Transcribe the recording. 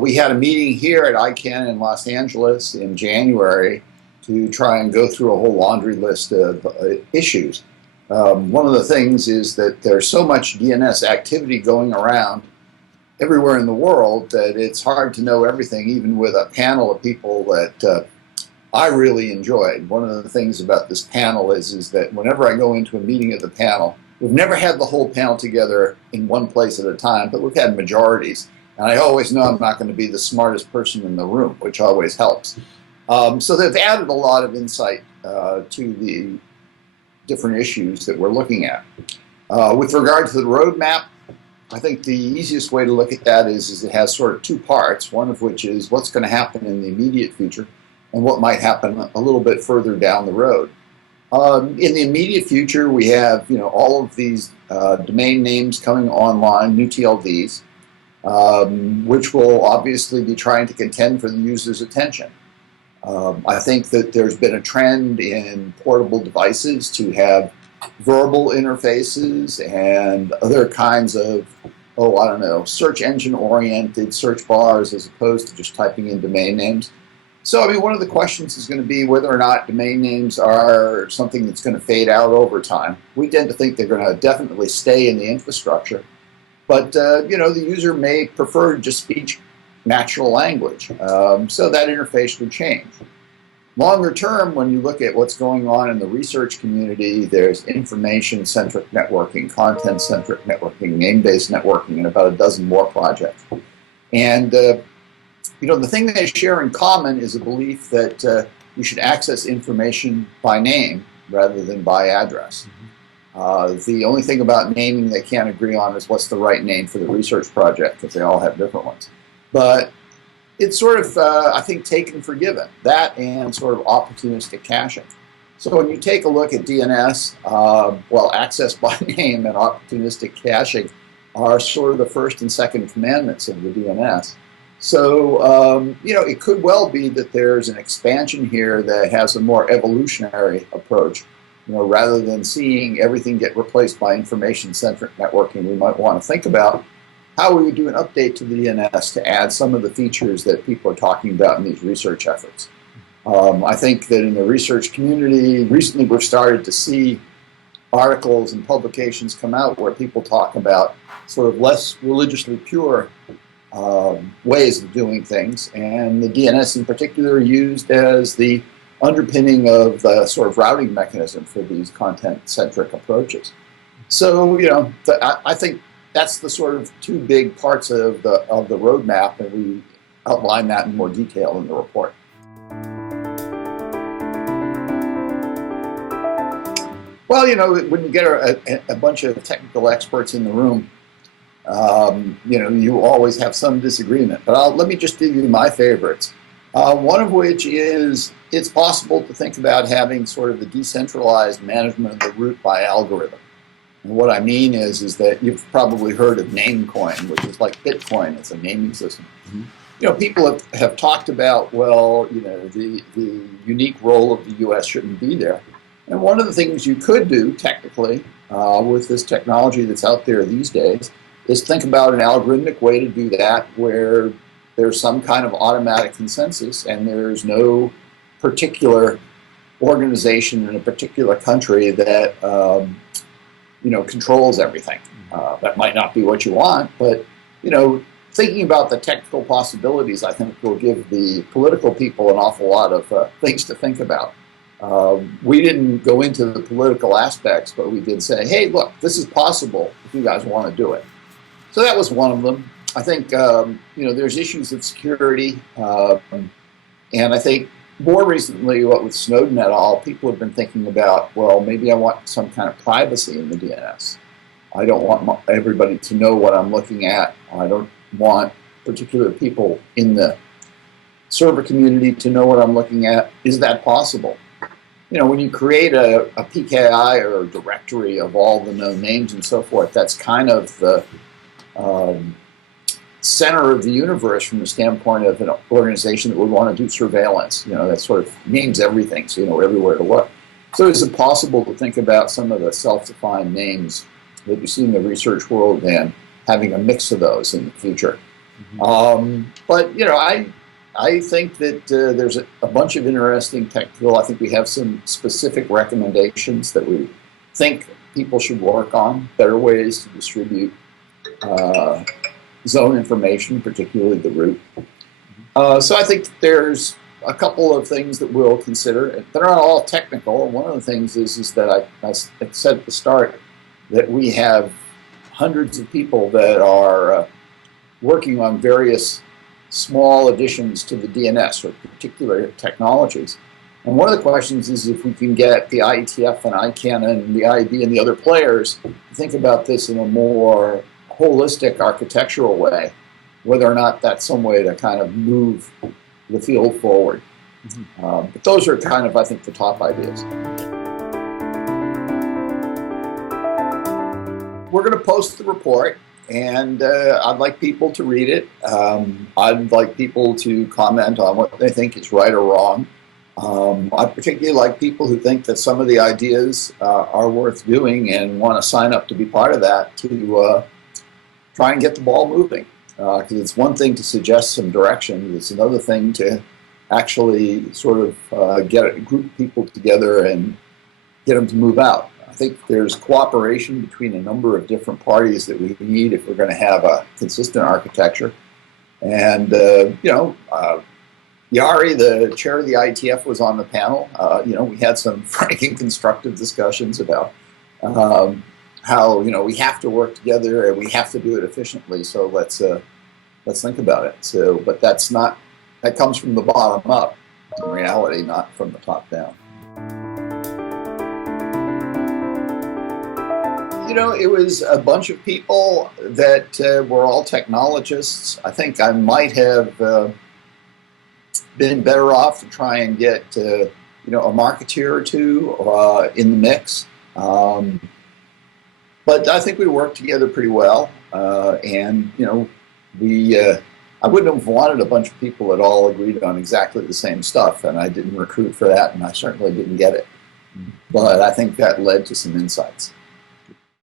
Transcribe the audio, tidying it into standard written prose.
We had a meeting here at ICANN in Los Angeles in January to try and go through a whole laundry list of issues. One of the things is that there's so much DNS activity going around everywhere in the world that it's hard to know everything, even with a panel of people that I really enjoyed. One of the things about this panel is that whenever I go into a meeting of the panel, we've never had the whole panel together in one place at a time, but we've had majorities. And I always know I'm not going to be the smartest person in the room, which always helps. So they've added a lot of insight to the different issues that we're looking at. With regard to the roadmap, I think the easiest way to look at that is it has sort of two parts, one of which is what's going to happen in the immediate future and what might happen a little bit further down the road. In the immediate future, we have all of these domain names coming online, new TLDs, which will obviously be trying to contend for the user's attention. I think that there's been a trend in portable devices to have verbal interfaces and other kinds of, search engine-oriented search bars as opposed to just typing in domain names. So, one of the questions is going to be whether or not domain names are something that's going to fade out over time. We tend to think they're going to definitely stay in the infrastructure. But, the user may prefer just speech natural language. So that interface would change. Longer term, when you look at what's going on in the research community, there's information-centric networking, content-centric networking, name-based networking, and about a dozen more projects. And, the thing they share in common is a belief that you should access information by name rather than by address. The only thing about naming they can't agree on is what's the right name for the research project, because they all have different ones. But it's sort of, I think, taken for given, that and sort of opportunistic caching. So when you take a look at DNS, access by name and opportunistic caching are sort of the first and second commandments of the DNS. So, it could well be that there's an expansion here that has a more evolutionary approach. Rather than seeing everything get replaced by information-centric networking, we might want to think about how we would do an update to the DNS to add some of the features that people are talking about in these research efforts. I think that in the research community, recently we've started to see articles and publications come out where people talk about sort of less religiously pure ways of doing things, and the DNS in particular used as the underpinning of the sort of routing mechanism for these content-centric approaches. So, I think that's the sort of two big parts of the roadmap, and we outline that in more detail in the report. Well, when you get a bunch of technical experts in the room, you always have some disagreement. But let me just give you my favorites. One of which is it's possible to think about having sort of the decentralized management of the root by algorithm. And what I mean is that you've probably heard of Namecoin, which is like Bitcoin. It's a naming system. Mm-hmm. People have talked about, the unique role of the U.S. shouldn't be there. And one of the things you could do, technically, with this technology that's out there these days, is think about an algorithmic way to do that where there's some kind of automatic consensus and there's no particular organization in a particular country that controls everything. That might not be what you want, but thinking about the technical possibilities, I think, will give the political people an awful lot of things to think about. We didn't go into the political aspects, but we did say, hey, look, this is possible if you guys want to do it. So that was one of them. I think, there's issues of security, and I think more recently, what with Snowden et al., people have been thinking about, well, maybe I want some kind of privacy in the DNS. I don't want everybody to know what I'm looking at. I don't want particular people in the server community to know what I'm looking at. Is that possible? When you create a PKI or a directory of all the known names and so forth, that's kind of the center of the universe from the standpoint of an organization that would want to do surveillance. That sort of names everything, so you know everywhere to look. So is it possible to think about some of the self-defined names that you see in the research world and having a mix of those in the future? But I think that there's a bunch of interesting technical. I think we have some specific recommendations that we think people should work on, better ways to distribute zone information, particularly the root. So I think there's a couple of things that we'll consider. They're not all technical. One of the things is that I said at the start that we have hundreds of people that are working on various small additions to the DNS or particular technologies. And one of the questions is if we can get the IETF and ICANN and the IAB and the other players to think about this in a more holistic architectural way, whether or not that's some way to kind of move the field forward. But those are kind of, I think, the top ideas. We're going to post the report, and I'd like people to read it. I'd like people to comment on what they think is right or wrong. I particularly like people who think that some of the ideas are worth doing and want to sign up to be part of that to try and get the ball moving. Because it's one thing to suggest some direction, it's another thing to actually sort of get a group of people together and get them to move out. I think there's cooperation between a number of different parties that we need if we're going to have a consistent architecture. And, Yari, the chair of the IETF, was on the panel. We had some frank and constructive discussions about how we have to work together and we have to do it efficiently. So let's think about it. So, but that comes from the bottom up, in reality, not from the top down. It was a bunch of people that were all technologists. I think I might have been better off to try and get a marketeer or two in the mix. But I think we worked together pretty well, and I wouldn't have wanted a bunch of people that all agreed on exactly the same stuff, and I didn't recruit for that, and I certainly didn't get it. But I think that led to some insights.